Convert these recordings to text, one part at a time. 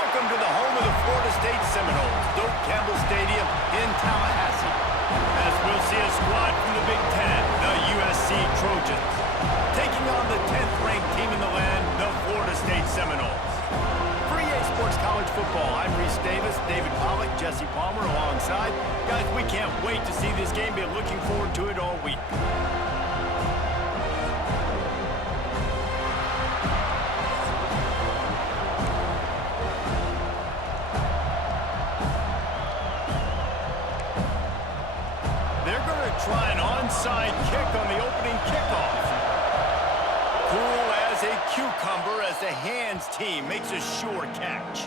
Welcome to the home of the Florida State Seminoles, Doak Campbell Stadium in Tallahassee. As we'll see a squad from the Big Ten, the USC Trojans, taking on the 10th-ranked team in the land, the Florida State Seminoles. For EA Sports College Football, I'm Reese Davis, David Pollack, Jesse Palmer alongside. Guys, we can't wait to see this game. Been looking forward to it all week. Try an onside kick on the opening kickoff. Cool as a cucumber as the hands team makes a sure catch.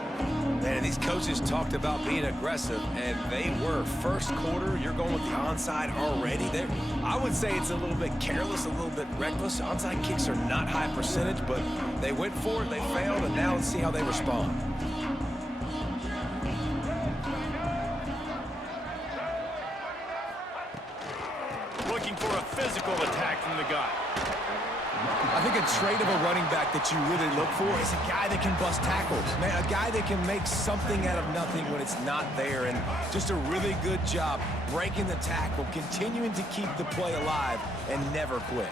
Man, these coaches talked about being aggressive, and they were. First quarter, you're going with the onside already. There, I would say it's a little bit careless, a little bit reckless. Onside kicks are not high percentage, but they went for it, they failed, and now let's see how they respond. Looking for a physical attack from the guy. I think a trait of a running back that you really look for is a guy that can bust tackles. Man, a guy that can make something out of nothing when it's not there, and just a really good job breaking the tackle, continuing to keep the play alive, and never quit.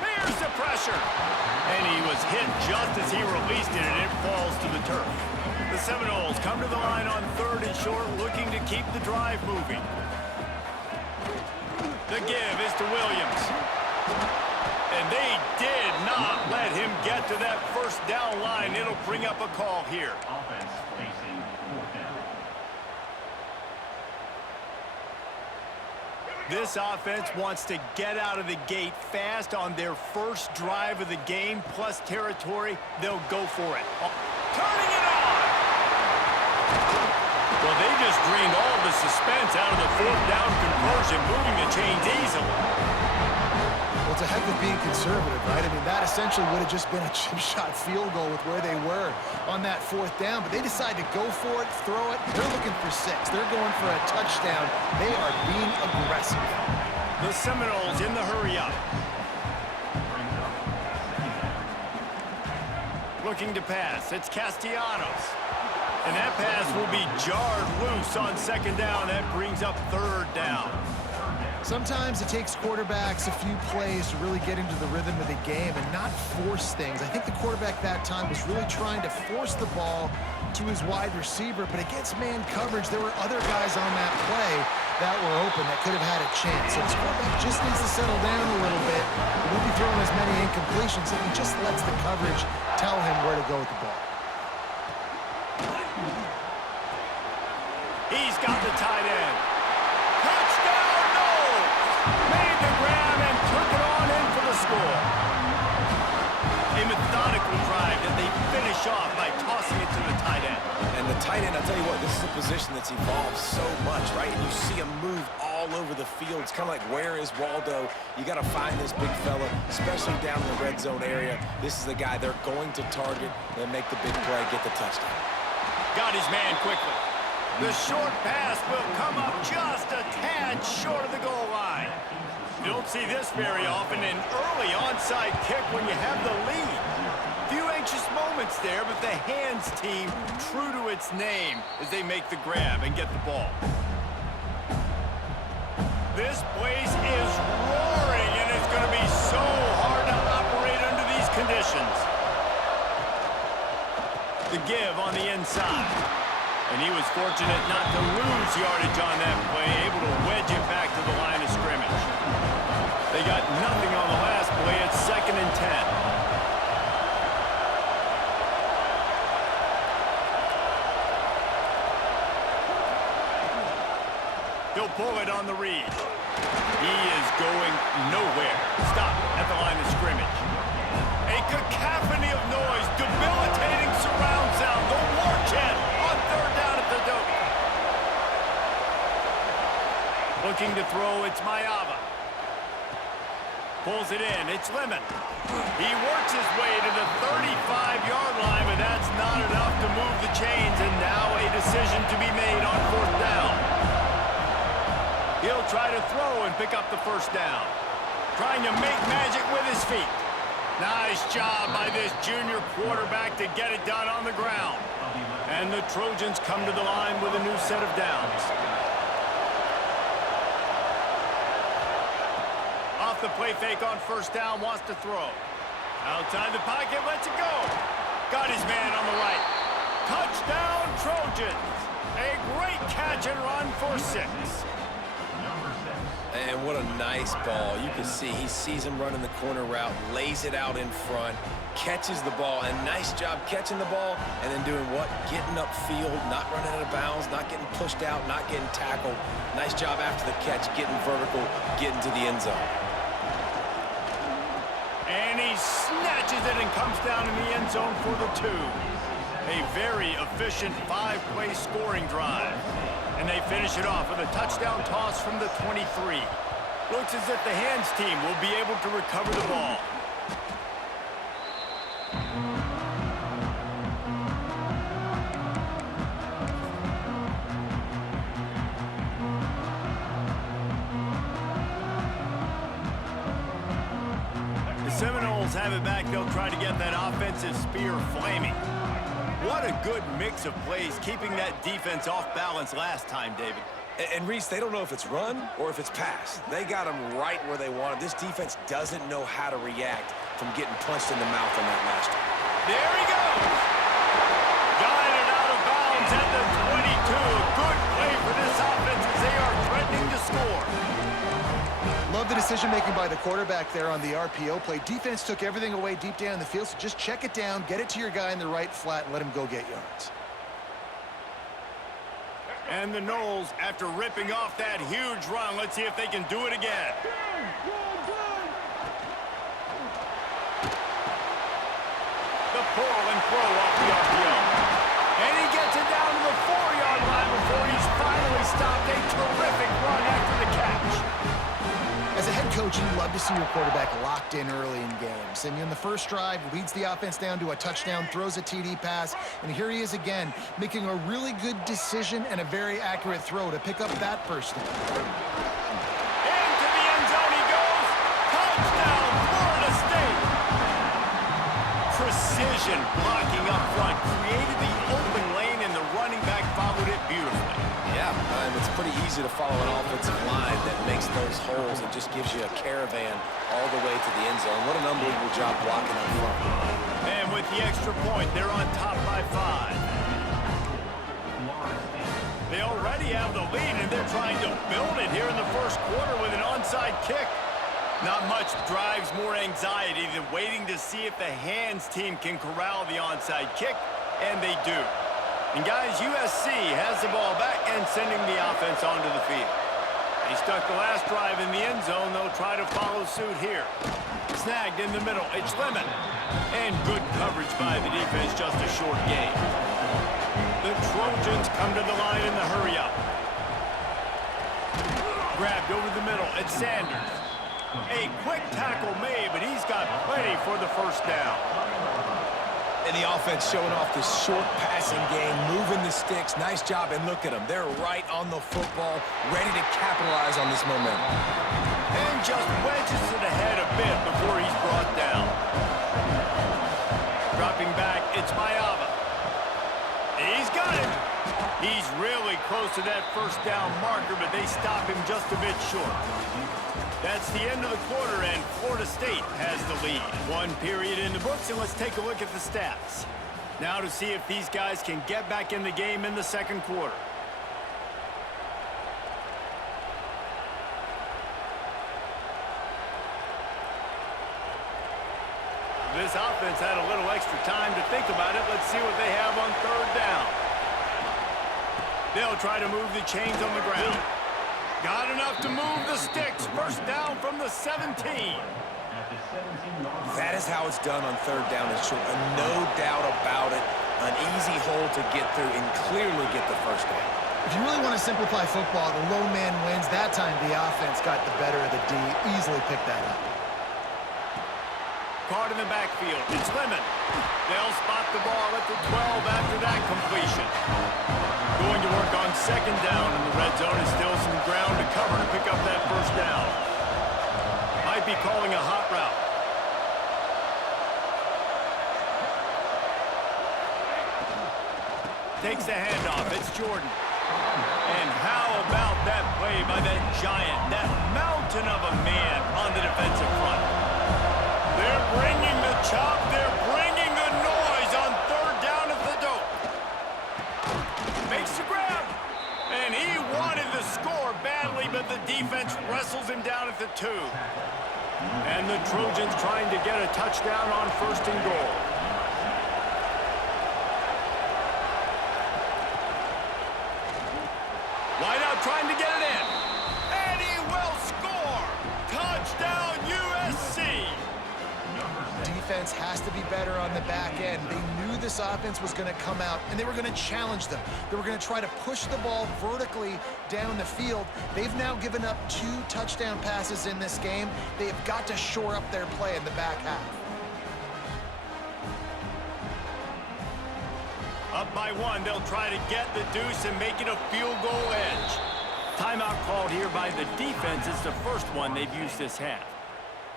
Here's the pressure. And he was hit just as he released it, and it falls to the turf. The Seminoles come to the line on 3rd and short, looking to keep the drive moving. The give is to Williams. And they did not let him get to that first down line. It'll bring up a call here. Offense facing 4th down. This offense wants to get out of the gate fast on their first drive of the game, plus territory. They'll go for it. Turning it on! Well, they just drained all the suspense out of the 4th down conversion, moving the chains easily. Well, it's a heck of being conservative, right? I mean, that essentially would have just been a chip shot field goal with where they were on that 4th down, but they decided to go for it, throw it. They're looking for 6. They're going for a touchdown. They are being aggressive. The Seminoles in the hurry up. Looking to pass. It's Castellanos. And that pass will be jarred loose on 2nd down. That brings up 3rd down. Sometimes it takes quarterbacks a few plays to really get into the rhythm of the game and not force things. I think the quarterback that time was really trying to force the ball to his wide receiver, but against man coverage, there were other guys on that play that were open that could have had a chance. So this quarterback just needs to settle down a little bit. He won't be throwing as many incompletions if he just lets the coverage tell him where to go with the ball. He's got the tight end. Touchdown, no! Made the grab and took it on in for the score. A methodical drive that they finish off by tossing it to the tight end. And the tight end, I'll tell you what, this is a position that's evolved so much, right? And you see him move all over the field. It's kind of like, where is Waldo? You got to find this big fella, especially down in the red zone area. This is the guy they're going to target and make the big play, get the touchdown. Got his man quickly. The short pass will come up just a tad short of the goal line. You don't see this very often, an early onside kick when you have the lead. Few anxious moments there, but the hands team true to its name as they make the grab and get the ball. This place is roaring, and it's going to be so hard to operate under these conditions. The give on the inside. And he was fortunate not to lose yardage on that play, able to wedge it back to the line of scrimmage. They got nothing on the last play. It's 2nd and 10. He'll pull it on the read. He is going nowhere. Stop at the line of scrimmage. A cacophony of noise, debilitating surround sound. The war chant on 3rd down at the Doak. Looking to throw, it's Mayava. Pulls it in, it's Lemon. He works his way to the 35-yard line, but that's not enough to move the chains, and now a decision to be made on 4th down. He'll try to throw and pick up the 1st down. Trying to make magic with his feet. Nice job by this junior quarterback to get it done on the ground. And the Trojans come to the line with a new set of downs. Off the play fake on first down, wants to throw. Outside the pocket, lets it go. Got his man on the right. Touchdown, Trojans. A great catch and run for 6. And what a nice ball. You can see he sees him running the corner route, lays it out in front, catches the ball, and nice job catching the ball and then doing what? Getting upfield, not running out of bounds, not getting pushed out, not getting tackled. Nice job after the catch, getting vertical, getting to the end zone. And he snatches it and comes down in the end zone for the 2. A very efficient 5-play scoring drive. And they finish it off with a touchdown toss from the 23. Looks as if the hands team will be able to recover the ball. The Seminoles have it back. They'll try to get that offensive spear flaming. What a good mix of plays, keeping that defense off balance last time, David. And Reese, they don't know if it's run or if it's pass. They got them right where they want it. This defense doesn't know how to react from getting punched in the mouth on that last one. There he goes. Guided out of bounds at the 22. Good play for this offense as they are threatening to score. Love the decision-making by the quarterback there on the RPO play. Defense took everything away deep down in the field, so just check it down, get it to your guy in the right flat, and let him go get yards. And the Noles, after ripping off that huge run, let's see if they can do it again. The pull and throw off the RPO. And he gets it down to the 4-yard line before he's finally stopped. A terrific run after the catch. As a head coach, you love to see your quarterback locked in early in games. And in the first drive, leads the offense down to a touchdown, throws a TD pass, and here he is again, making a really good decision and a very accurate throw to pick up that first down. Into the end zone he goes. Touchdown, Florida State. Precision blocking up front created the open lane, and the running back followed it beautifully. Yeah, it's pretty easy to follow an offensive line that makes those holes and just gives you a caravan all the way to the end zone. What an unbelievable job blocking up front. And with the extra point, they're on top by 5. They already have the lead, and they're trying to build it here in the first quarter with an onside kick. Not much drives more anxiety than waiting to see if the hands team can corral the onside kick, and they do. And guys, USC has the ball back and sending the offense onto the field. He stuck the last drive in the end zone. They'll try to follow suit here. Snagged in the middle. It's Lemon. And good coverage by the defense, just a short gain. The Trojans come to the line in the hurry up. Grabbed over the middle. It's Sanders. A quick tackle made, but he's got plenty for the first down. And the offense showing off this short passing game, moving the sticks. Nice job, and look at them. They're right on the football, ready to capitalize on this momentum. And just wedges it ahead a bit before he's brought down. Dropping back, it's Mayava. He's got it. He's really close to that first down marker, but they stop him just a bit short. That's the end of the quarter, and Florida State has the lead. 1 period in the books, and let's take a look at the stats. Now to see if these guys can get back in the game in the second quarter. This offense had a little extra time to think about it. Let's see what they have on third down. They'll try to move the chains on the ground. Got enough to move the sticks. First down from the 17. That is how it's done on third down and short. No doubt about it. An easy hole to get through and clearly get the first down. If you really want to simplify football, the low man wins. That time the offense got the better of the D. Easily picked that up. Caught in the backfield. It's Lemon. They'll spot the ball at the 12 after that completion. Going to work on second down in the red zone. Is still some ground to cover to pick up that first down. Might be calling a hot route. Takes the handoff. It's Jordan. And how about that play by that giant, that mountain of a man on the defensive front? They're bringing the chop. They're bringing the noise on third down at the dope. Makes the grab. And he wanted the score badly, but the defense wrestles him down at the 2. And the Trojans trying to get a touchdown on 1st and goal. Wideout trying to get it in. And he will score. Touchdown USC. Defense has to be better on the back end. They knew this offense was going to come out, and they were going to challenge them. They were going to try to push the ball vertically down the field. They've now given up 2 touchdown passes in this game. They have got to shore up their play in the back half. Up by 1, they'll try to get the deuce and make it a field goal edge. Timeout called here by the defense. It's the first one they've used this half.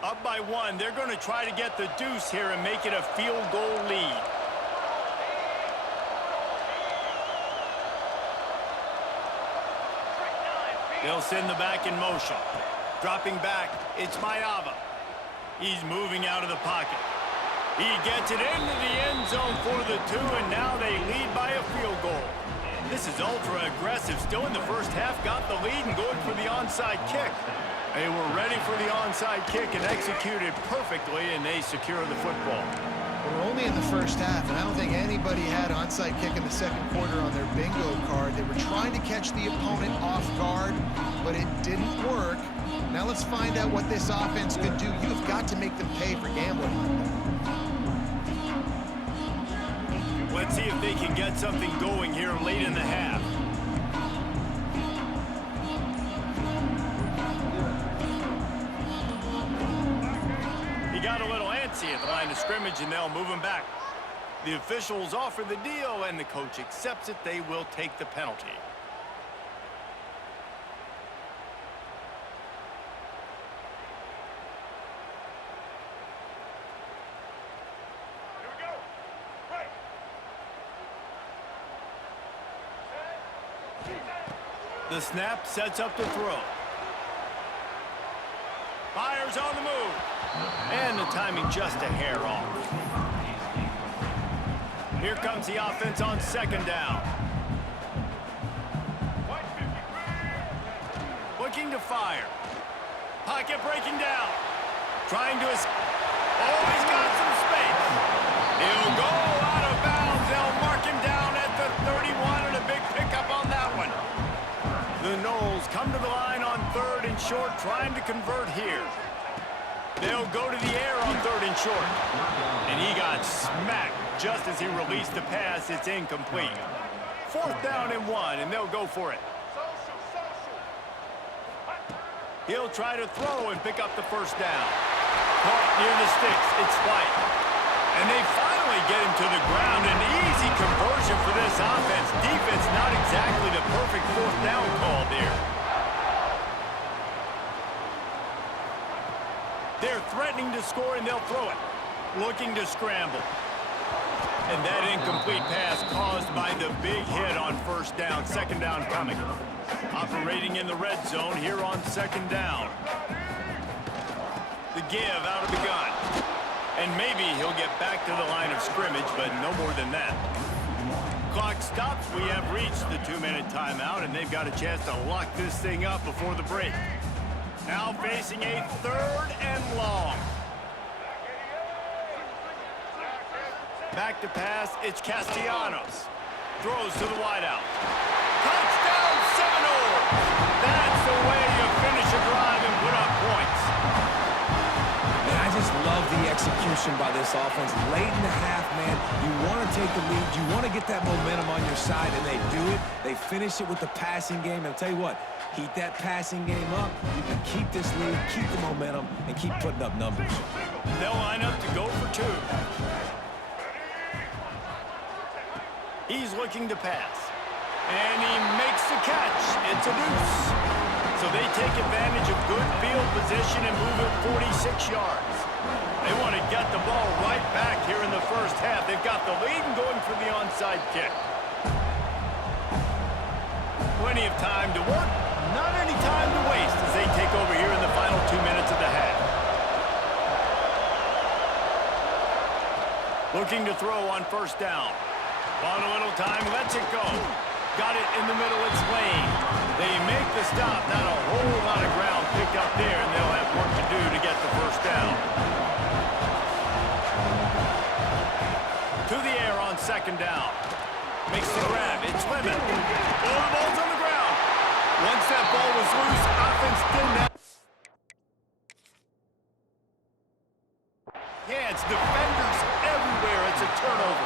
Up by 1, they're going to try to get the deuce here and make it a field goal lead. They'll send the back in motion. Dropping back, it's Mayava. He's moving out of the pocket. He gets it into the end zone for the 2, and now they lead by a field goal. This is ultra aggressive. Still in the first half, got the lead and going for the onside kick. They were ready for the onside kick and executed perfectly, and they secure the football. We're only in the first half, and I don't think anybody had onside kick in the second quarter on their bingo card. They were trying to catch the opponent off guard, but it didn't work. Now let's find out what this offense could do. You've got to make them pay for gambling. Let's see if they can get something going here late in the half. He got a little antsy at the line of scrimmage, and they'll move him back. The officials offer the deal, and the coach accepts it. They will take the penalty. The snap sets up the throw. Fires on the move. And the timing just a hair off. Here comes the offense on 2nd down. Looking to fire. Pocket breaking down. Trying to escape. Oh, he's got some space. He'll go out of bounds. They'll mark him down at the 31, and a big pickup on that one. The Noles come to the line on 3rd and short, trying to convert here. They'll go to the air on 3rd and short. And he got smacked just as he released the pass. It's incomplete. 4th down and 1, and they'll go for it. He'll try to throw and pick up the 1st down. Caught near the sticks. It's White. And they finally get him to the ground. An easy conversion for this offense. Defense not exactly the perfect 4th down call there. They're threatening to score, and they'll throw it. Looking to scramble. And that incomplete pass caused by the big hit on 1st down. 2nd down coming. Operating in the red zone here on 2nd down. The give out of the gun. And maybe he'll get back to the line of scrimmage, but no more than that. Clock stops. We have reached the 2-minute timeout, and they've got a chance to lock this thing up before the break. Now facing a 3rd and long. Back to pass. It's Castellanos. Throws to the wideout. Touchdown Seminoles! That's the way you finish a drive and put up points. And I just love the execution by this offense. Late in the half, man, you want to take the lead. You want to get that momentum on your side, and they do it. They finish it with the passing game. And I'll tell you what, heat that passing game up. You can keep this lead, keep the momentum, and keep putting up numbers. They'll line up to go for 2. He's looking to pass. And he makes the catch. It's a deuce. So they take advantage of good field position and move it 46 yards. They want to get the ball right back here in the first half. They've got the lead and going for the onside kick. time to work, not any time to waste as they take over here in the final 2 minutes of the half. Looking to throw on first down. On a little time, lets it go. Got it in the middle, it's Lane. They make the stop, not a whole lot of ground picked up there, and they'll have work to do to get the first down. To the air on second down. Makes the grab, it's Lemon. Oh, the ball's on the ground. Once that ball was loose, offense didn't have hands, defenders everywhere, it's a turnover.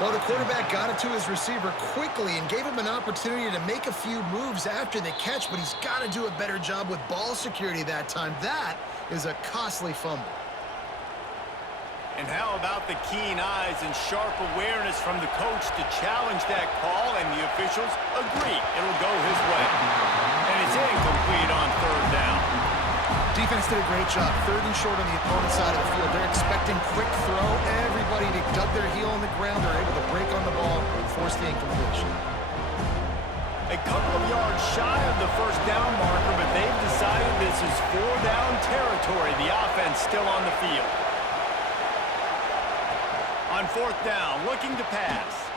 Well, the quarterback got it to his receiver quickly and gave him an opportunity to make a few moves after the catch, but he's got to do a better job with ball security that time. That is a costly fumble. And how about the keen eyes and sharp awareness from the coach to challenge that call, and the officials agree it'll go his way. And it's incomplete on third down. Defense did a great job. Third and short on the opponent's side of the field. They're expecting quick throw. Everybody dug their heel on the ground. They're able to break on the ball and force the incompletion. A couple of yards shy of the first down marker, but they've decided this is 4-down territory. The offense still on the field. On fourth down, looking to pass.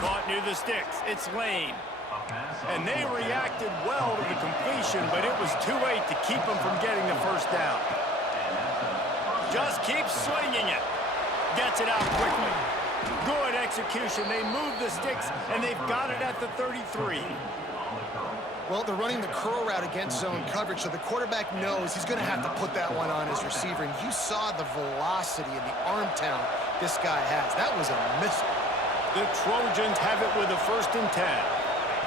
Caught near the sticks. It's Lane. And they reacted well to the completion, but it was too late to keep them from getting the first down. Just keeps swinging it. Gets it out quickly. Good execution. They move the sticks, and they've got it at the 33. Well, they're running the curl route against zone coverage, so the quarterback knows he's going to have to put that one on his receiver. And you saw the velocity and the arm talent this guy has. That was a missile. The Trojans have it with a 1st and 10.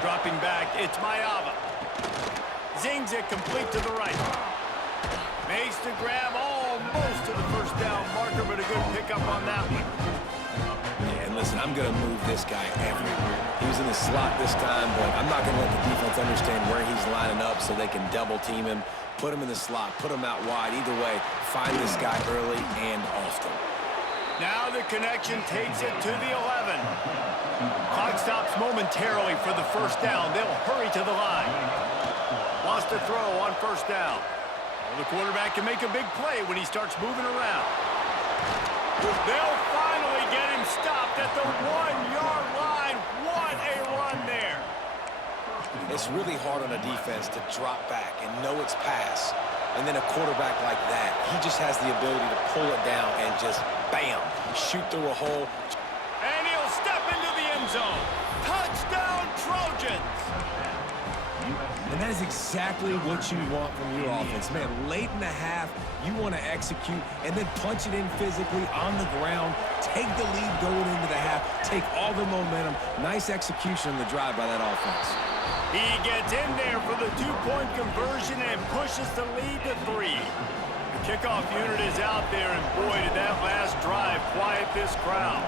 Dropping back, it's Mayava. Zings it complete to the right. Makes the grab almost to the first down marker, but a good pickup on that one. Yeah, and listen, I'm going to move this guy everywhere. He was in the slot this time, but I'm not going to let the defense understand where he's lining up so they can double team him, put him in the slot, put him out wide. Either way, find this guy early and often. Now the connection takes it to the 11. Clock stops momentarily for the first down. They'll hurry to the line. Lost a throw on first down. Well, the quarterback can make a big play when he starts moving around. They'll finally get him stopped at the 1-yard line. What a run there. It's really hard on a defense to drop back and know it's pass. And then a quarterback like that, he just has the ability to pull it down and just, bam, shoot through a hole. And he'll step into the end zone. Touchdown, Trojans! And that is exactly what you want from your offense. Man, late in the half, you want to execute and then punch it in physically on the ground, take the lead going into the half, take all the momentum. Nice execution on the drive by that offense. He gets in there for the 2-point conversion and pushes the lead to 3. The kickoff unit is out there, and boy, did that last drive quiet this crowd.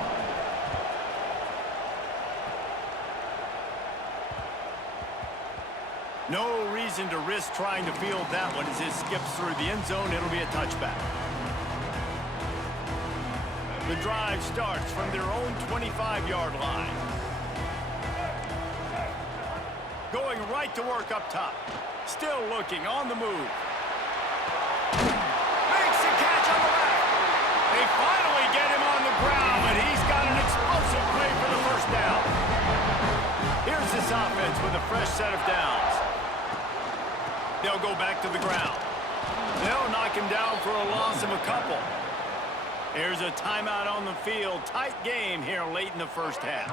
No reason to risk trying to field that one as it skips through the end zone. It'll be a touchback. The drive starts from their own 25-yard line. Going right to work up top. Still looking on the move. Makes the catch on the left. They finally get him on the ground, but he's got an explosive play for the first down. Here's this offense with a fresh set of downs. They'll go back to the ground. They'll knock him down for a loss of a couple. Here's a timeout on the field. Tight game here late in the first half.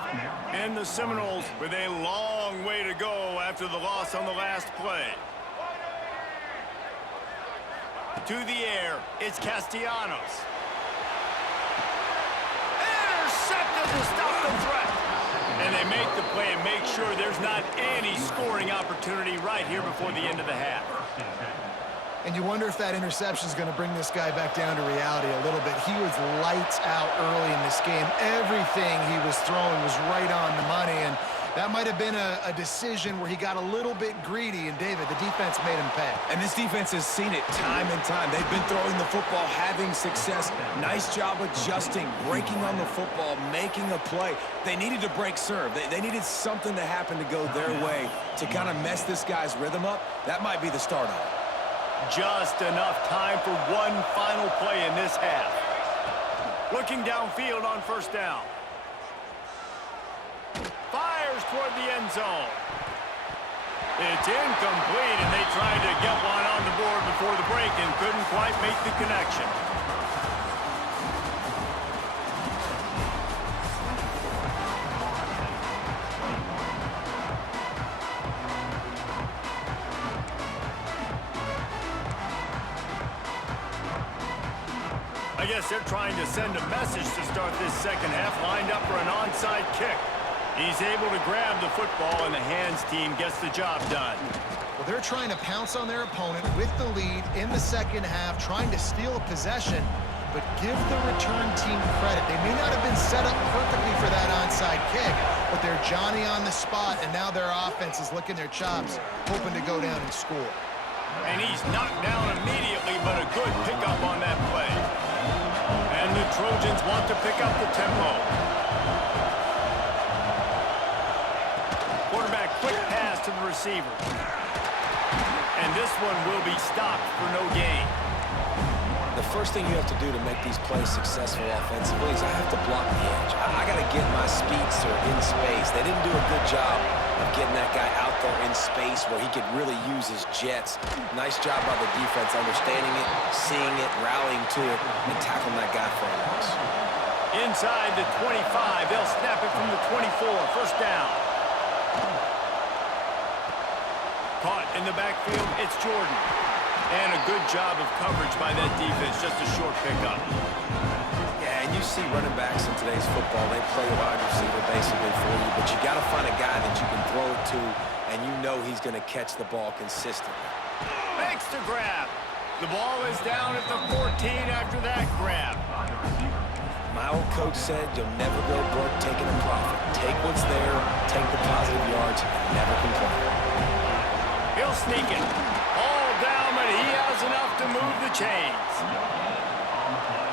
And the Seminoles with a long way to go after the loss on the last play. To the air, it's Castellanos. Intercepted to stop the threat. And they make the play and make sure there's not any scoring opportunity right here before the end of the half. And you wonder if that interception is going to bring this guy back down to reality a little bit. He was lights out early in this game. Everything he was throwing was right on the money. And That might have been a decision where he got a little bit greedy, and David, the defense made him pay. And this defense has seen it time and time. They've been throwing the football, having success. Nice job adjusting, breaking on the football, making a play. They needed to break serve. They needed something to happen to go their way to kind of mess this guy's rhythm up. That might be the start of it. Just enough time for one final play in this half. Looking downfield on first down. Fires toward the end zone. It's incomplete, and they tried to get one on the board before the break and couldn't quite make the connection. I guess they're trying to send a message to start this second half, lined up for an onside kick. He's able to grab the football, and the hands team gets the job done. Well, they're trying to pounce on their opponent with the lead in the second half, trying to steal a possession, but give the return team credit. They may not have been set up perfectly for that onside kick, but they're Johnny on the spot, and now their offense is licking their chops, hoping to go down and score. And he's knocked down immediately, but a good pickup on that play. And the Trojans want to pick up the tempo. Quarterback quick pass to the receiver. And this one will be stopped for no gain. The first thing you have to do to make these plays successful offensively is I have to block the edge. I got to get my speedster in space. They didn't do a good job of getting that guy out there in space where he could really use his jets. Nice job by the defense understanding it, seeing it, rallying to it, and tackling that guy for a loss. Inside the 25, they'll snap it from the 24, first down. Caught in the backfield, it's Jordan. And a good job of coverage by that defense, just a short pickup. Yeah, and you see running backs in today's football, they play wide receiver basically for you, but you got to find a guy that you can throw it to, and you know he's going to catch the ball consistently. Makes the grab. The ball is down at the 14 after that grab. My old coach said you'll never go broke taking a profit. Take what's there, take the positive yards, and never complain. He'll sneak it. All down, but he has enough to move the chains.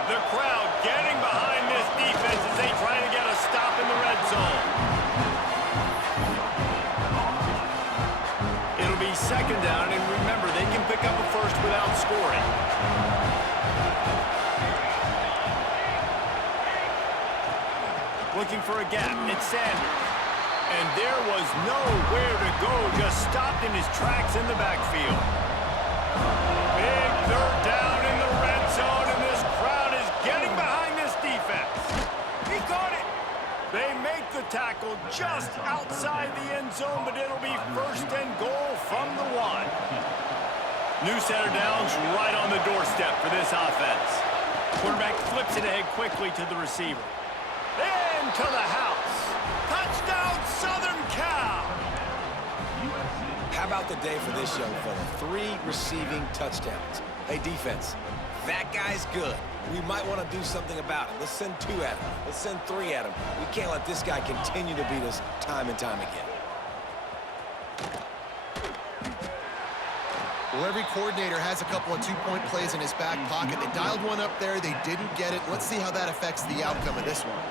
The crowd getting behind this defense as they try to get a stop in the red zone. It'll be second down, and remember, they can pick up a first without scoring. Looking for a gap. It's Sanders. And there was nowhere to go, just stopped in his tracks in the backfield. Big third down in the red zone, and this crowd is getting behind this defense. He caught it. They make the tackle just outside the end zone, but it'll be first and goal from the 1. New set of downs right on the doorstep for this offense. Quarterback flips it ahead quickly to the receiver. Into the house. Touchdown, Southern Cal! How about the day for this young fella? 3 receiving touchdowns. Hey, defense, that guy's good. We might want to do something about it. Let's send 2 at him. Let's send 3 at him. We can't let this guy continue to beat us time and time again. Well, every coordinator has a couple of 2-point plays in his back pocket. They dialed one up there. They didn't get it. Let's see how that affects the outcome of this one.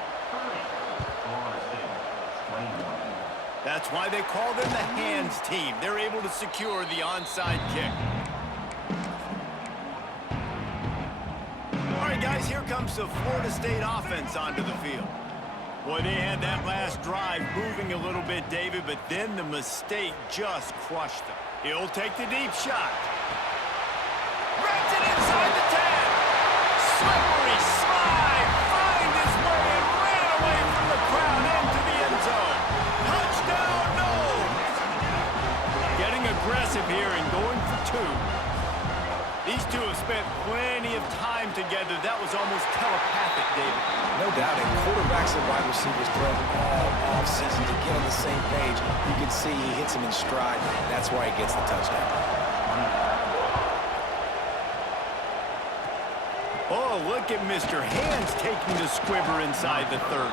That's why they call them the hands team. They're able to secure the onside kick. All right, guys, here comes the Florida State offense onto the field. Boy, they had that last drive moving a little bit, David, but then the mistake just crushed them. He'll take the deep shot. Wraps it inside the 10. Slippery slide. Find his way and ran away from the crowd into the end zone. Touchdown, Noles. Getting aggressive here and going for 2. These two have spent plenty of time together. That was almost telepathic, David. No doubt, and quarterbacks and wide receivers throw all offseason to get on the same page. You can see he hits him in stride. That's why he gets the touchdown. Oh, look at Mr. Hands taking the squibber inside the 30.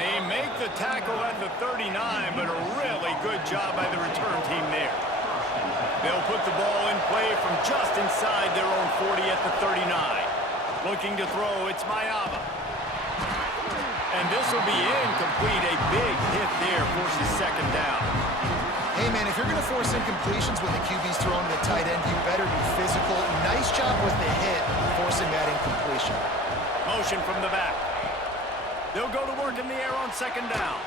They make the tackle at the 39, but a really good job by the return team there. They'll put the ball in play from just inside their own 40 at the 39. Looking to throw, it's Mayava. And this will be incomplete. A big hit there forces second down. Hey, man, if you're going to force incompletions when the QB's throwing to the tight end, you better be physical. Nice job with the hit, forcing that incompletion. Motion from the back. They'll go to work in the air on second down.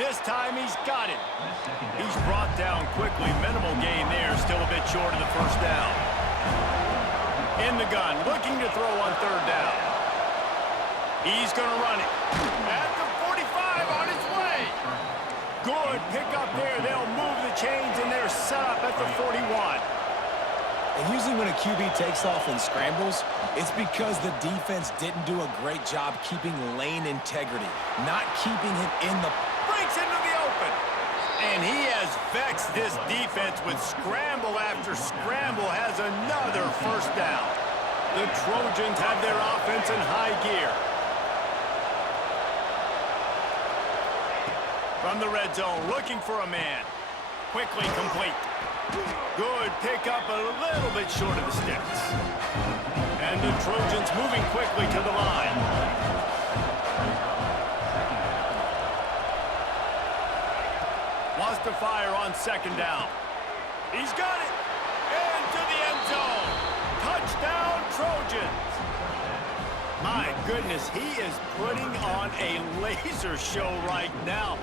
This time he's got it. He's brought down quickly. Minimal gain there, still a bit short of the first down. In the gun, looking to throw on third down. He's going to run it. At the 45 on his way. Good pickup there. They'll move the chains, and they're set up at the 41. And usually when a QB takes off and scrambles, it's because the defense didn't do a great job keeping lane integrity, not keeping him in the... Breaks into the open. And he has vexed this defense with scramble after scramble, has another first down. The Trojans have their offense in high gear. From the red zone, looking for a man. Quickly complete. Good pickup, a little bit short of the sticks. And the Trojans moving quickly to the line. Wants to fire on second down. He's got it. Into the end zone. Touchdown, Trojans. My goodness, he is putting on a laser show right now.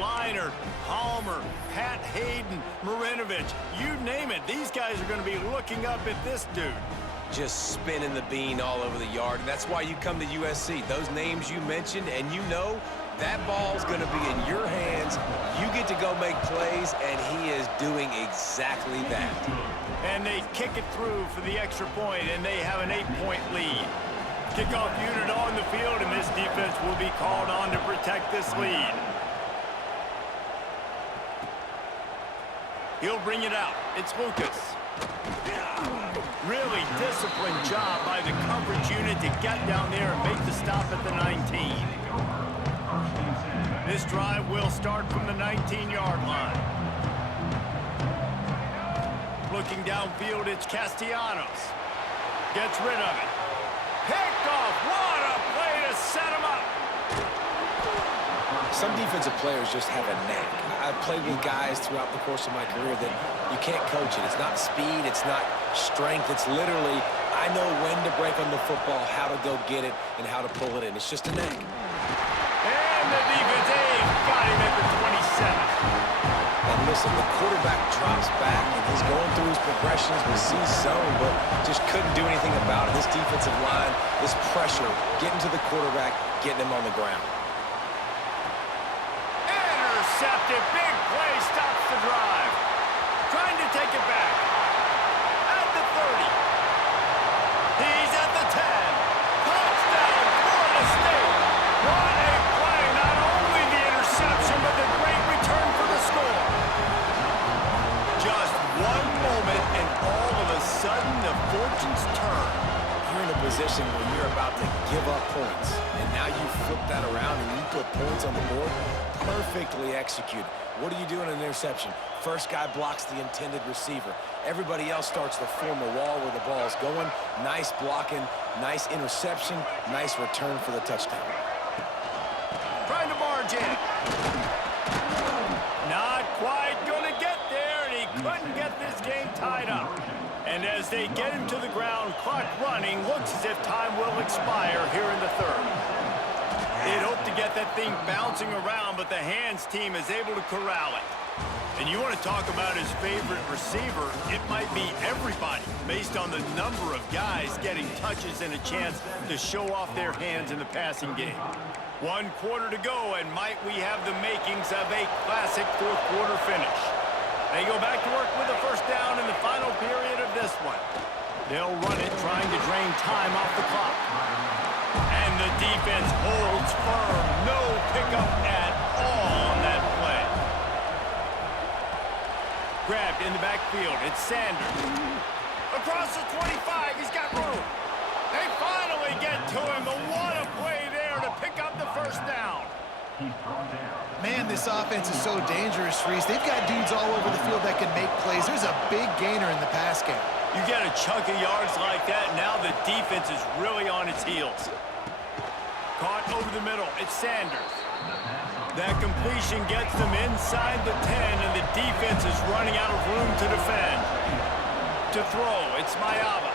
Leinart, Palmer, Pat Hayden, Marinovich, you name it. These guys are going to be looking up at this dude. Just spinning the bean all over the yard, and that's why you come to USC. Those names you mentioned, and you know that ball's going to be in your hands. You get to go make plays, and he is doing exactly that. And they kick it through for the extra point, and they have an 8-point lead. Kickoff unit on the field, and this defense will be called on to protect this lead. He'll bring it out. It's Lucas. Really disciplined job by the coverage unit to get down there and make the stop at the 19. This drive will start from the 19-yard line. Looking downfield, it's Castellanos. Gets rid of it. Picked off. What a play to set him up. Some defensive players just have a knack. I've played with guys throughout the course of my career that you can't coach it. It's not speed, it's not strength. It's literally, I know when to break on the football, how to go get it, and how to pull it in. It's just a knack. And the defense, got him at the 27. And listen, the quarterback drops back, and he's going through his progressions with C zone, but just couldn't do anything about it. This defensive line, this pressure, getting to the quarterback, getting him on the ground. Intercepted, big play, stops the drive. Trying to take it back. At the 30. He's at the 10. Touchdown, Florida State. What a play. Not only the interception, but the great return for the score. Just one moment, and all of a sudden, the fortunes turn. You're in a position where you're about to give up points, and now you flip that around and you put points on the board. Perfectly executed. What do you do in an interception? First guy blocks the intended receiver. Everybody else starts to form a wall where the ball's going. Nice blocking, nice interception, nice return for the touchdown. Trying to barge in. Not quite going to get there, and he couldn't get this game tied up. And as they get him to the ground, clock running, looks as if time will expire here in the third. They'd hope to get that thing bouncing around, but the hands team is able to corral it. And you want to talk about his favorite receiver, it might be everybody, based on the number of guys getting touches and a chance to show off their hands in the passing game. 1 quarter to go, and might we have the makings of a classic fourth quarter finish. They go back to work with a first down in the final period of this one. They'll run it, trying to drain time off the clock. And the defense holds firm. No pickup at all on that play. Grabbed in the backfield. It's Sanders. Across the 25. He's got room. They finally get to him. But what a play there to pick up the first down. He's brought down. Man, this offense is so dangerous, Reese. They've got dudes all over the field that can make plays. There's a big gainer in the pass game. You get a chunk of yards like that, now the defense is really on its heels. Caught over the middle. It's Sanders. That completion gets them inside the 10, and the defense is running out of room to defend. To throw, it's Mayava.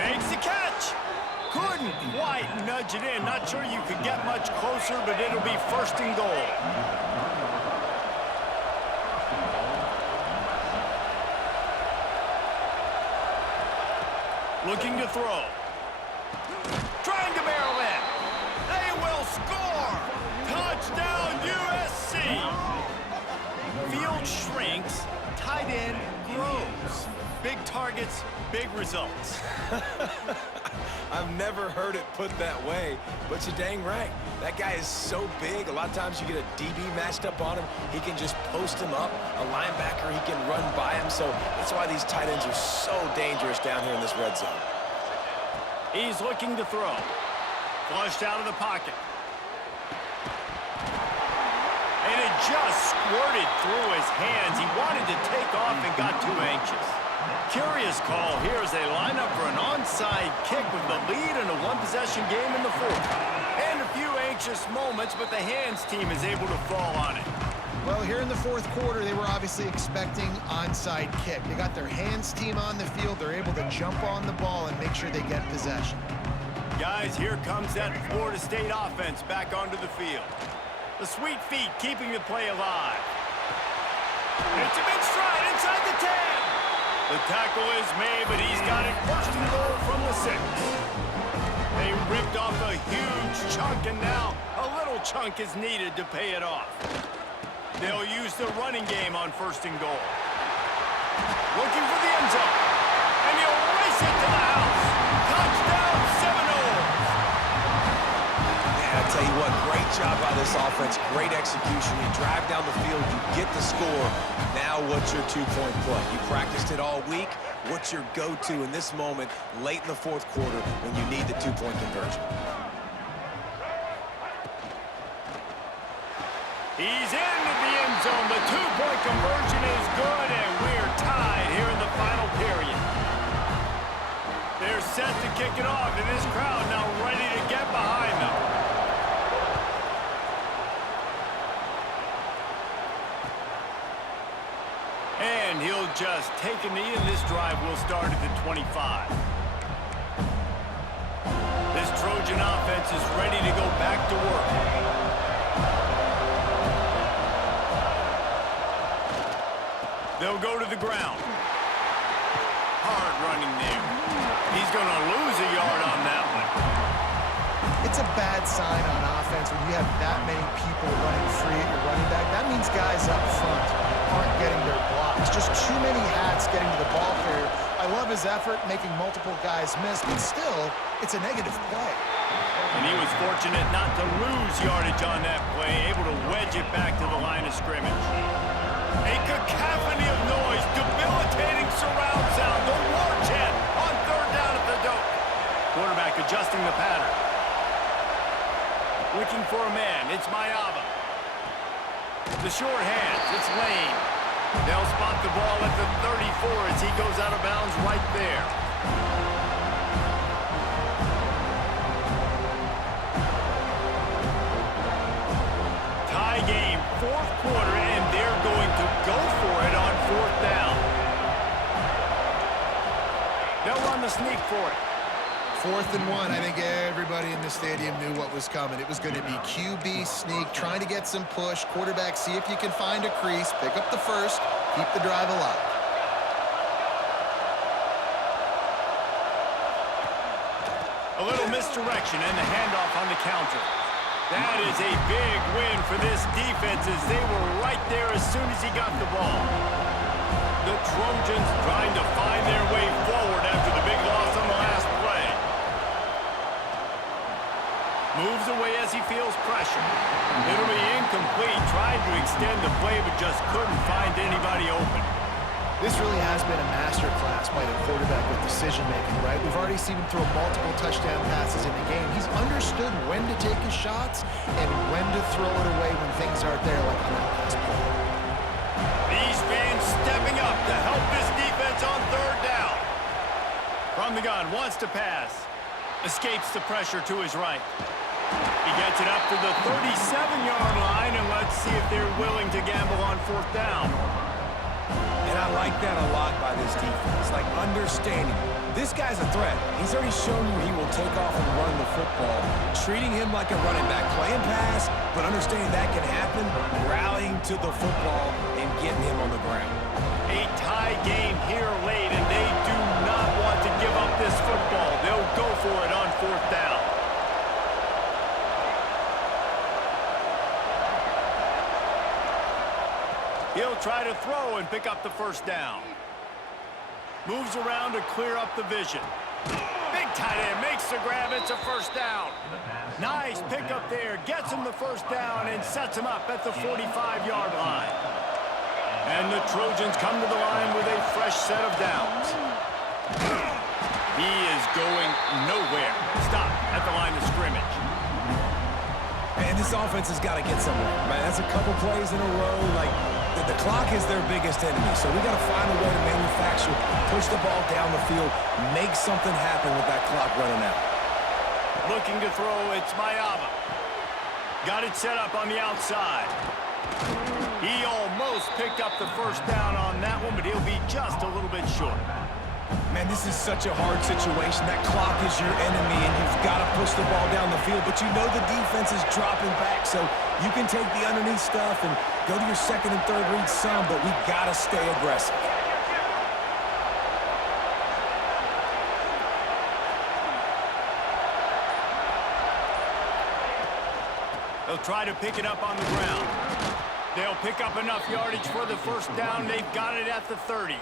Makes the catch. Couldn't quite nudge it in. Not sure you could get much closer, but it'll be first and goal. Looking to throw. Trying to barrel in. They will score. Touchdown, USC. Field shrinks. Tight end grows. Big targets, big results. I've never heard it put that way, but you're dang right. That guy is so big, a lot of times you get a DB matched up on him. He can just post him up. A linebacker, he can run by him, so that's why these tight ends are so dangerous down here in this red zone. He's looking to throw. Flushed out of the pocket. And it just squirted through his hands. He wanted to take off and got too anxious. Curious call here as they line up for an onside kick with the lead in a one-possession game in the fourth. And a few anxious moments, but the hands team is able to fall on it. Well, here in the fourth quarter, they were obviously expecting onside kick. They got their hands team on the field. They're able to jump on the ball and make sure they get possession. Guys, here comes that Florida State offense back onto the field. The sweet feet keeping the play alive. It's a big stride inside the 10. The tackle is made, but he's got it first and goal from the 6. They ripped off a huge chunk, and now a little chunk is needed to pay it off. They'll use the running game on first and goal. Looking for the end zone. And he'll race it to the house. Touchdown, Seminoles. Yeah, I tell you what, great job by this offense. Great execution. You drive down the field, you get the score. Now what's your two-point play? You practiced it all week. What's your go-to in this moment late in the fourth quarter when you need the two-point conversion? He's into the end zone. The two-point conversion is good, and we're tied here in the final period. They're set to kick it off, and this crowd now ready to get behind them. And he'll just take a knee, and this drive will start at the 25. This Trojan offense is ready to go back to work. They'll go to the ground. Hard running there. He's going to lose a yard on that one. It's a bad sign on offense when you have that many people running free at your running back. That means guys up front aren't getting their blocks. Just too many hats getting to the ball carrier. I love his effort making multiple guys miss, but still, it's a negative play. And he was fortunate not to lose yardage on that play, able to wedge it back to the line of scrimmage. A cacophony of noise, debilitating surround sound, the war chant on third down at the dope. Quarterback adjusting the pattern. Looking for a man, it's Mayava. The short hands, it's Lane. They'll spot the ball at the 34 as he goes out of bounds right there. Tie game, fourth quarter, and they're going to go for it on fourth down. They'll run the sneak for it. 4th and 1, I think everybody in the stadium knew what was coming. It was going to be QB sneak, trying to get some push. Quarterback, see if you can find a crease, pick up the first, keep the drive alive. A little misdirection and the handoff on the counter. That is a big win for this defense as they were right there as soon as he got the ball. The Trojans trying to find their way forward after the big loss on the last play. Moves away as he feels pressure. It'll be incomplete. Tried to extend the play but just couldn't find anybody open. This really has been a masterclass by the quarterback with decision-making, right? We've already seen him throw multiple touchdown passes in the game. He's understood when to take his shots and when to throw it away when things aren't there, like on that last play. These fans stepping up to help his defense on third down. From the gun, wants to pass. Escapes the pressure to his right. He gets it up to the 37-yard line, and let's see if they're willing to gamble on fourth down. And I like that a lot by this defense, like understanding this guy's a threat. He's already shown you he will take off and run the football, treating him like a running back, playing pass, but understanding that can happen, rallying to the football and getting him on the ground. A tie game here late, and they do not want to give up this football. They'll go for it on fourth down. He'll try to throw and pick up the first down. Moves around to clear up the vision. Big tight end makes the grab. It's a first down. Nice pickup there. Gets him the first down and sets him up at the 45-yard line. And the Trojans come to the line with a fresh set of downs. He is going nowhere. Stop at the line of scrimmage. And this offense has got to get somewhere. Man, that's a couple plays in a row. Like, the clock is their biggest enemy, so we got to find a way to manufacture, push the ball down the field, make something happen with that clock running out. Looking to throw, it's Mayava. Got it set up on the outside. He almost picked up the first down on that one, but he'll be just a little bit short. Man, this is such a hard situation. That clock is your enemy, and you've got to push the ball down the field, but you know the defense is dropping back, so you can take the underneath stuff and go to your second and third read some, but we got to stay aggressive. They'll try to pick it up on the ground. They'll pick up enough yardage for the first down. They've got it at the 30.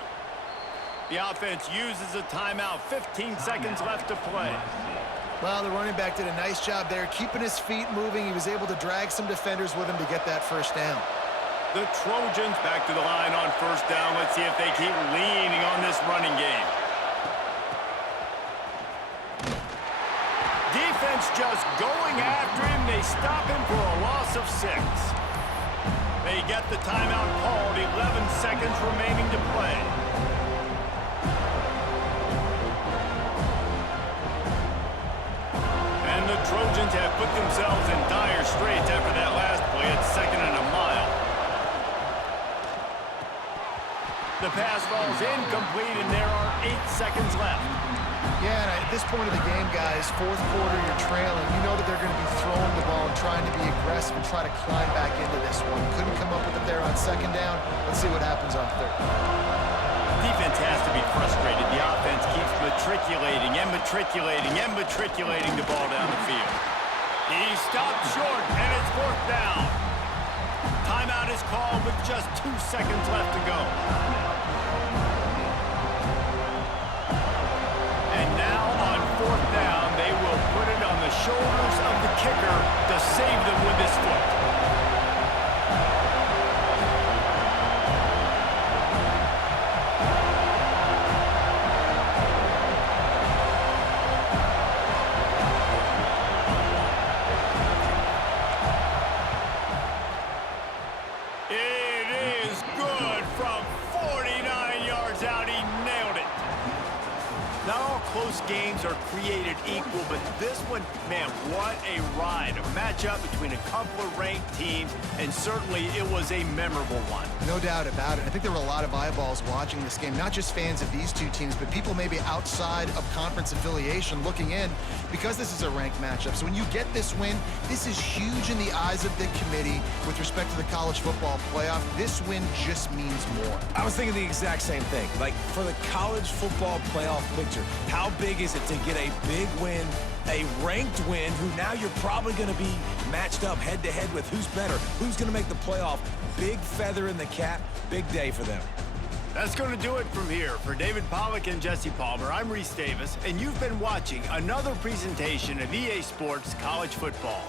The offense uses a timeout. 15 seconds left to play. Well, the running back did a nice job there, keeping his feet moving. He was able to drag some defenders with him to get that first down. The Trojans back to the line on first down. Let's see if they keep leaning on this running game. Defense just going after him. They stop him for a loss of 6. They get the timeout called. 11 seconds remaining to play. And the Trojans have put themselves in dire straits after that last play at 2nd and a mile. The pass falls incomplete, and there are 8 seconds left. Yeah, and at this point of the game, guys, fourth quarter, you're trailing. You know that they're going to be throwing the ball and trying to be aggressive and try to climb back into this one. Couldn't come up with it there on second down. Let's see what happens on third. Defense has to be frustrated. The offense keeps matriculating and matriculating and matriculating the ball down the field. He stopped short, and it's fourth down. Timeout is called with just 2 seconds left to go. And now on fourth down, they will put it on the shoulders of the kicker to save them with his foot. Close games are created equal, but this one, man, what a ride. A matchup between a couple of ranked teams, and certainly it was a memorable one. No doubt about it. I think there were a lot of eyeballs watching this game, not just fans of these two teams, but people maybe outside of conference affiliation looking in because this is a ranked matchup. So when you get this win, this is huge in the eyes of the committee with respect to the college football playoff. This win just means more. I was thinking the exact same thing. Like, for the college football playoff picture, how big is it to get a big win, a ranked win, who now you're probably going to be matched up head-to-head with who's better, who's going to make the playoff. Big feather in the cap, big day for them. That's going to do it from here. For David Pollack and Jesse Palmer, I'm Reese Davis, and you've been watching another presentation of EA Sports College Football.